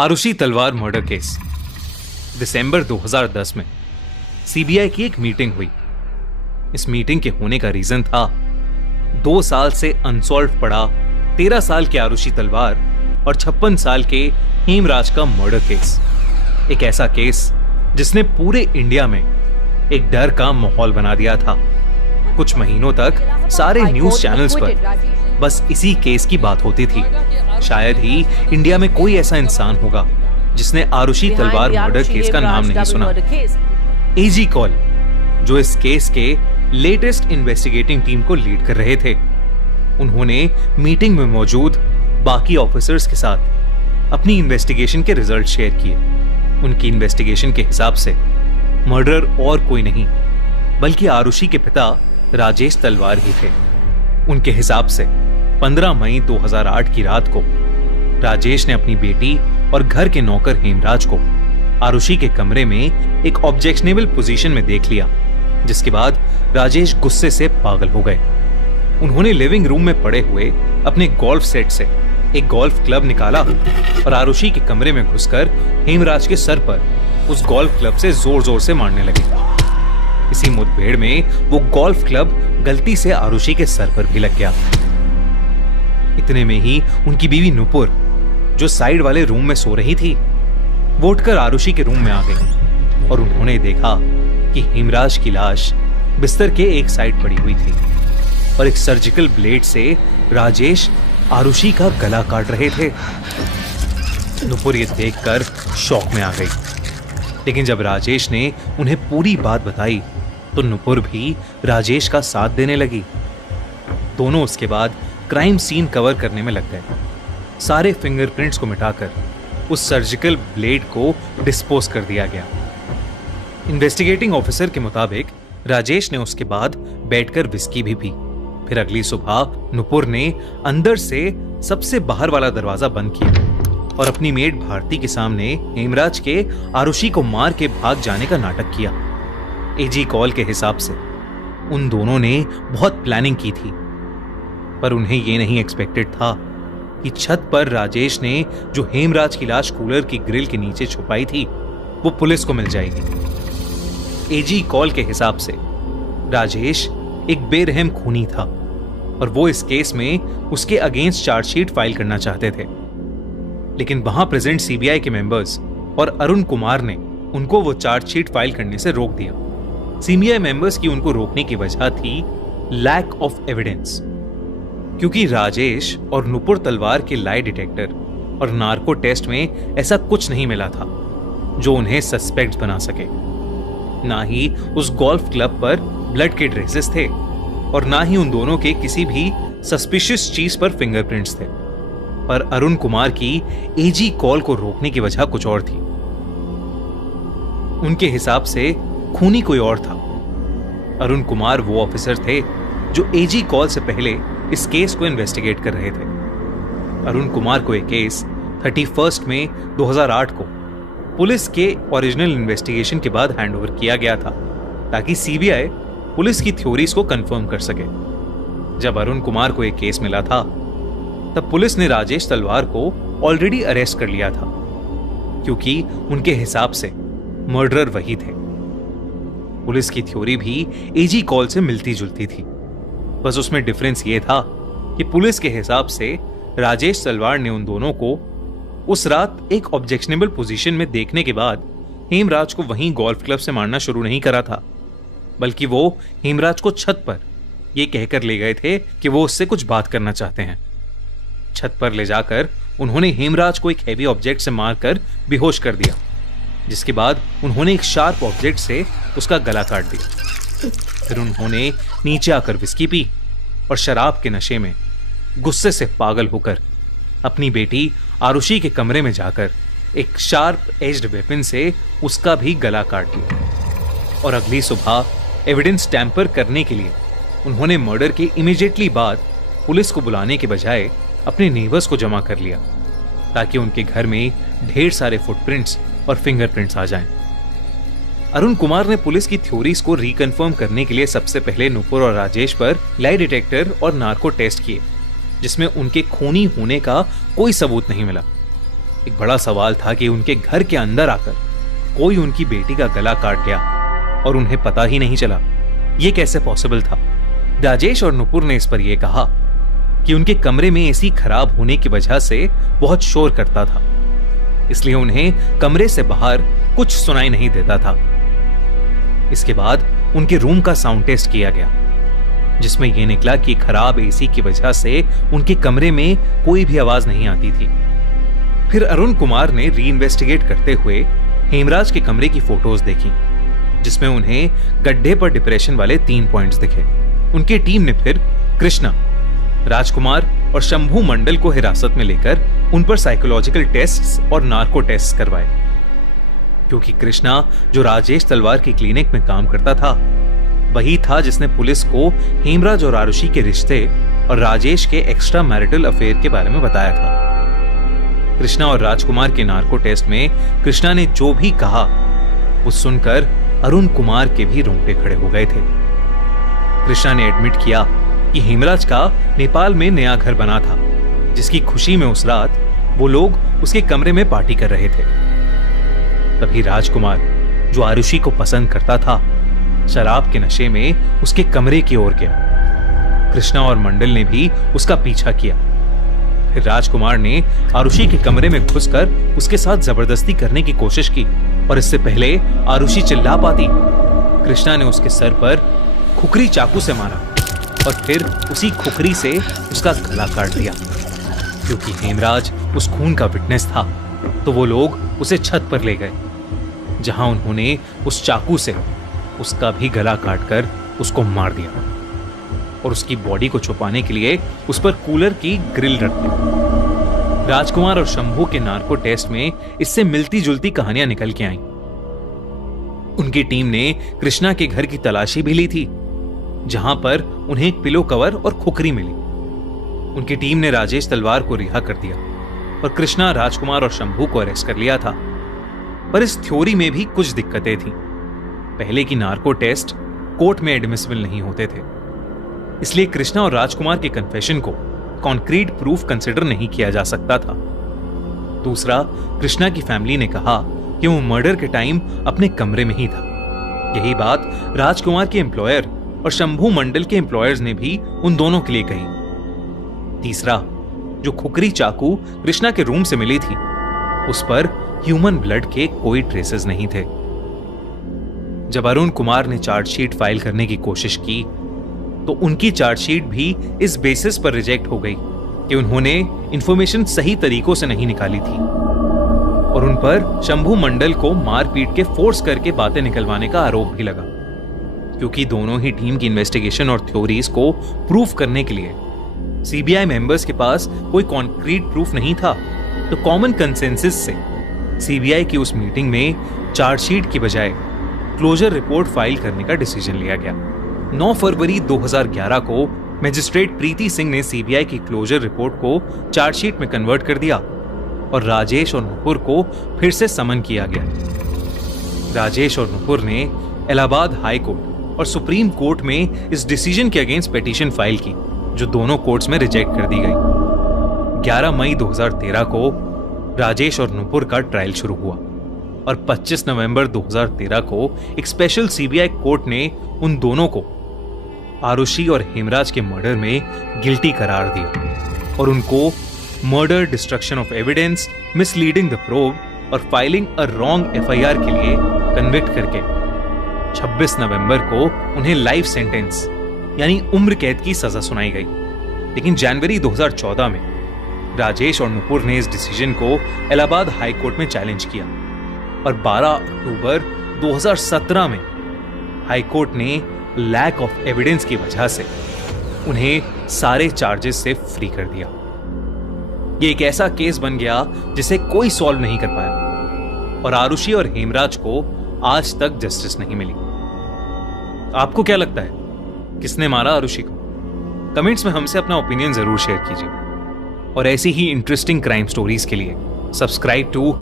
आरुषि तलवार murder case. दिसंबर 2010 में CBI की एक मीटिंग हुई। इस मीटिंग के होने का रीजन था 2 साल से अनसॉल्व पड़ा 13 साल के आरुषि तलवार और 56 साल के हेमराज का मर्डर केस। एक ऐसा केस जिसने पूरे इंडिया में एक डर का माहौल बना दिया था। कुछ महीनों तक सारे न्यूज चैनल्स पर बस इसी केस की बात होती थी। शायद ही इंडिया में कोई ऐसा इंसान होगा जिसने आरुषि तलवार मर्डर केस का नाम नहीं सुना। एजी कौल, जो इस केस के लेटेस्ट इन्वेस्टिगेटिंग टीम को लीड कर रहे थे, उन्होंने मीटिंग में मौजूद बाकी ऑफिसर्स के साथ अपनी इन्वेस्टिगेशन के रिजल्ट शेयर किए। उनकी इन्वेस्टिगेशन के हिसाब से मर्डरर और कोई नहीं बल्कि आरुषि के पिता राजेश तलवार ही थे। उनके हिसाब से 15 मई 2008 की रात को राजेश ने अपनी बेटी और घर के नौकर हेमराज को आरुषि के कमरे में एक ऑब्जेक्शनेबल पोजीशन में देख लिया, जिसके बाद राजेश गुस्से से पागल हो गए। उन्होंने लिविंग रूम में पड़े हुए अपने गोल्फ सेट से एक गोल्फ क्लब निकाला और आरुषि के कमरे में घुसकर हेमराज के सर पर उस गोल्फ क्लब से जोर जोर से मारने लगे। इसी मुठभेड़ में वो गोल्फ क्लब गलती से आरुषि के सर पर भी लग गया। इतने में ही उनकी बीवी नुपुर, जो साइड वाले रूम में सो रही थी, वो उठकर आरुषि के रूम में आ गई और उन्होंने देखा कि हेमराज की लाश बिस्तर के एक साइड पड़ी हुई थी और एक सर्जिकल ब्लेड से राजेश आरुषि का गला काट रहे थे। नुपुर ये देखकर शॉक में आ गई, लेकिन जब राजेश ने उन्हें पूरी बात बताई तो नुपुर भी राजेश का साथ देने लगी। दोनों उसके बाद क्राइम सीन कवर करने में लग गए। सारे फिंगरप्रिंट्स को मिटाकर उस सर्जिकल ब्लेड को डिस्पोज कर दिया गया। इन्वेस्टिगेटिंग ऑफिसर के मुताबिक राजेश ने उसके बाद बैठकर विस्की भी पी। फिर अगली सुबह नुपुर ने अंदर से सबसे बाहर वाला दरवाजा बंद किया और अपनी मेड भारती के सामने हेमराज के आरुषि को मार के भाग जाने का नाटक किया। एजी कॉल के हिसाब से उन दोनों ने बहुत प्लानिंग की थी, पर उन्हें यह नहीं एक्सपेक्टेड था कि छत पर राजेश ने जो हेमराज की लाश कूलर की ग्रिल के नीचे छुपाई थी वो पुलिस को मिल जाएगी। एजी कॉल के हिसाब से राजेश एक बेरहम खूनी था और वो इस केस में उसके अगेंस्ट चार्जशीट फाइल करना चाहते थे, लेकिन वहां प्रेजेंट सीबीआई के मेंबर्स और अरुण कुमार ने उनको वो चार्जशीट फाइल करने से रोक दिया। सीबीआई मेंबर्स की उनको रोकने की वजह थी लैक ऑफ एविडेंस, क्योंकि राजेश और नुपुर तलवार के लाई डिटेक्टर और नार्को टेस्ट में ऐसा कुछ नहीं मिला था जो उन्हें सस्पेक्ट बना सके। ना ही उस गोल्फ क्लब पर ब्लड के ट्रेसेस थे और ना ही उन दोनों के किसी भी सस्पिशियस चीज पर फिंगरप्रिंट्स थे। पर अरुण कुमार की एजी कॉल को रोकने की वजह कुछ और थी। उनके हिसाब से खूनी कोई और था। अरुण कुमार वो ऑफिसर थे जो एजी कॉल से पहले इस केस को इन्वेस्टिगेट कर रहे थे। अरुण कुमार को यह केस 31 मई 2008 को पुलिस के ओरिजिनल इन्वेस्टिगेशन के बाद हैंडओवर किया गया था, ताकि सीबीआई पुलिस की थ्योरीज को कंफर्म कर सके। जब अरुण कुमार को यह केस मिला था तब पुलिस ने राजेश तलवार को ऑलरेडी अरेस्ट कर लिया था, क्योंकि उनके हिसाब से मर्डरर वही थे। पुलिस की थ्योरी भी एजी कॉल से मिलती जुलती थी, बस उसमें डिफरेंस यह था कि पुलिस के हिसाब से राजेश तलवार ने उन दोनों को उस रात एक ऑब्जेक्शनेबल पोजीशन में देखने के बाद हेमराज को वहीं गोल्फ क्लब से मारना शुरू नहीं करा था, बल्कि वो हेमराज को छत पर यह कहकर ले गए थे कि वो उससे कुछ बात करना चाहते हैं। छत पर ले जाकर उन्होंने हेमराज को एक हैवी ऑब्जेक्ट से मारकर बेहोश कर दिया, जिसके बाद उन्होंने एक शार्प ऑब्जेक्ट से उसका गला काट दिया। फिर उन्होंने नीचे आकर विस्की पी और शराब के नशे में गुस्से से पागल होकर अपनी बेटी आरुषि के कमरे में जाकर एक शार्प एज्ड वेपन से उसका भी गला काट दिया। और अगली सुबह एविडेंस टैंपर करने के लिए उन्होंने मर्डर के इमीडिएटली बाद पुलिस को बुलाने के बजाय अपने नेबर्स को जमा कर लिया, ताकि उनके घर में ढेर सारे फुटप्रिंट्स और फिंगरप्रिंट्स आ जाएं। अरुण कुमार ने पुलिस की थ्योरीज को रिकन्फर्म करने के लिए सबसे पहले नुपुर और राजेश पर लाई डिटेक्टर और नार्को टेस्ट किए, जिसमें उनके खूनी होने का कोई सबूत नहीं मिला। एक बड़ा सवाल था कि उनके घर के अंदर आकर कोई उनकी बेटी का गला काट गया और उन्हें पता ही नहीं चला। यह कैसे पॉसिबल था? राजेश और नुपुर ने इस पर यह कहा कि उनके कमरे में एसी खराब होने की वजह से बहुत शोर करता था, इसलिए उन्हें कमरे से बाहर कुछ सुनाई नहीं देता था। इसके बाद उनके रूम का साउंड टेस्ट किया गया, जिसमें यह निकला कि खराब एसी की वजह से उनके कमरे में कोई भी आवाज नहीं आती थी। फिर अरुण कुमार ने रीइन्वेस्टिगेट करते हुए हेमराज के कमरे की फोटोज देखी, जिसमें उन्हें गड्ढे पर डिप्रेशन वाले 3 पॉइंट्स दिखे। उनकी टीम ने फिर कृष्णा, राजकुमार और शंभू मंडल को हिरासत में लेकर उन पर साइकोलॉजिकल टेस्ट्स और नार्को टेस्ट करवाए, क्योंकि कृष्णा जो राजेश तलवार की क्लिनिक में काम करता था वही था जिसने पुलिस को हेमराज और आरुषि के रिश्ते और राजेश के एक्स्ट्रा मैरिटल अफेयर के बारे में बताया था। कृष्णा और राजकुमार के नार्को टेस्ट में कृष्णा ने जो भी कहा वो सुनकर अरुण कुमार के भी रोंगटे खड़े हो गए थे। कृष्णा ने एडमिट किया कि हेमराज का नेपाल में नया घर बना था, जिसकी खुशी में उस रात वो लोग उसके कमरे में पार्टी कर रहे थे। तभी राजकुमार, जो आरुषि को पसंद करता था, शराब के नशे में उसके कमरे की ओर गया। कृष्णा और मंडल ने भी उसका पीछा किया। फिर राजकुमार ने आरुषि के कमरे में घुसकर उसके साथ जबरदस्ती करने की कोशिश की, और इससे पहले आरुषि चिल्ला पाती, कृष्णा ने उसके सर पर खुखरी चाकू से मारा और फिर उसी खुखरी से उसका गला काट दिया। क्योंकि हेमराज उस खून का विटनेस था, तो वो लोग उसे छत पर ले गए, जहां उन्होंने उस चाकू से उसका भी गला काटकर उसको मार दिया और उसकी बॉडी को छुपाने के लिए उस पर कूलर की ग्रिल रख दी। राजकुमार और शंभू के नार्को टेस्ट में इससे मिलती जुलती कहानियां निकल के आईं। उनकी टीम ने कृष्णा के घर की तलाशी भी ली थी, जहां पर उन्हें एक पिलो कवर और खुखरी मिली। उनकी टीम ने राजेश तलवार को रिहा कर दिया और कृष्णा, राजकुमार और शंभू को अरेस्ट कर लिया था। पर इस थ्योरी में भी कुछ दिक्कतें थीं। पहले की नार्को टेस्ट कोर्ट में एडमिसिबल नहीं होते थे, इसलिए कृष्णा और राजकुमार के कन्फेशन को कॉन्क्रीट प्रूफ कंसिडर नहीं किया जा सकता था। दूसरा, कृष्णा की फैमिली ने कहा कि वो मर्डर के टाइम अपने कमरे में ही था। यही बात राजकुमार के एम्प्लॉयर और शंभू मंडल के एम्प्लॉयर्स ने भी उन दोनों के लिए कही। तीसरा, जो खुखरी चाकू कृष्णा के रूम से मिली थी, उस पर ह्यूमन ब्लड के कोई ट्रेसेस नहीं थे। जब अरुण कुमार ने चार्जशीट फाइल करने की कोशिश की, तो उनकी चार्जशीट भी इस बेसिस पर रिजेक्ट हो गई कि उन्होंने इंफॉर्मेशन सही तरीकों से नहीं निकाली थी, और उन पर शंभू मंडल को मारपीट के फोर्स करके बातें निकलवाने का आरोप भी लगा। क्योंकि दोनों ही टीम की इन्वेस्टिगेशन और थ्योरीज को प्रूफ करने के लिए सीबीआई मेंबर्स के पास कोई कॉन्क्रीट प्रूफ नहीं था, तो कॉमन कंसेंसस से सीबीआई की उस मीटिंग में चार्जशीट की बजाय क्लोजर रिपोर्ट फाइल करने का डिसीजन लिया गया। 9 फरवरी 2011 को मैजिस्ट्रेट प्रीति सिंह ने सीबीआई की क्लोजर रिपोर्ट को चार्जशीट में कन्वर्ट कर दिया और राजेश और नुपुर को फिर से समन किया गया। राजेश और नुपुर ने इलाहाबाद हाई कोर्ट और सुप्रीम कोर्ट में इस डिसीजन के अगेंस्ट पिटीशन फाइल की, जो दोनों कोर्ट्स में रिजेक्ट कर दी गई। 11 मई 2013 को राजेश और नुपुर का ट्रायल शुरू हुआ और 25 नवंबर 2013 को एक स्पेशल सीबीआई कोर्ट ने उन दोनों को आरुषि और हेमराज के मर्डर में गिल्टी करार दिया और उनको murder, destruction of evidence, misleading the probe और फाइलिंग अ रॉन्ग एफआईआर के लिए कन्विक्ट करके 26 नवंबर को उन्हें लाइफ सेंटेंस यानी उम्र कैद की सजा सुनाई गई। लेकिन जनवरी 2014 में राजेश और नुपुर ने इस डिसीजन को इलाहाबाद हाई कोर्ट में चैलेंज किया और 12 अक्टूबर 2017 में हाई कोर्ट ने लैक ऑफ एविडेंस की वजह से उन्हें सारे चार्जेस से फ्री कर दिया। ये एक ऐसा केस बन गया जिसे कोई सॉल्व नहीं कर पाया और आरुषि और हेमराज को आज तक जस्टिस नहीं मिली। आपको क्या लगता है, किसने मारा आरुषि को? कमेंट्स में हमसे अपना ओपिनियन जरूर शेयर कीजिए और ऐसी ही इंटरेस्टिंग क्राइम स्टोरीज के लिए सब्सक्राइब टू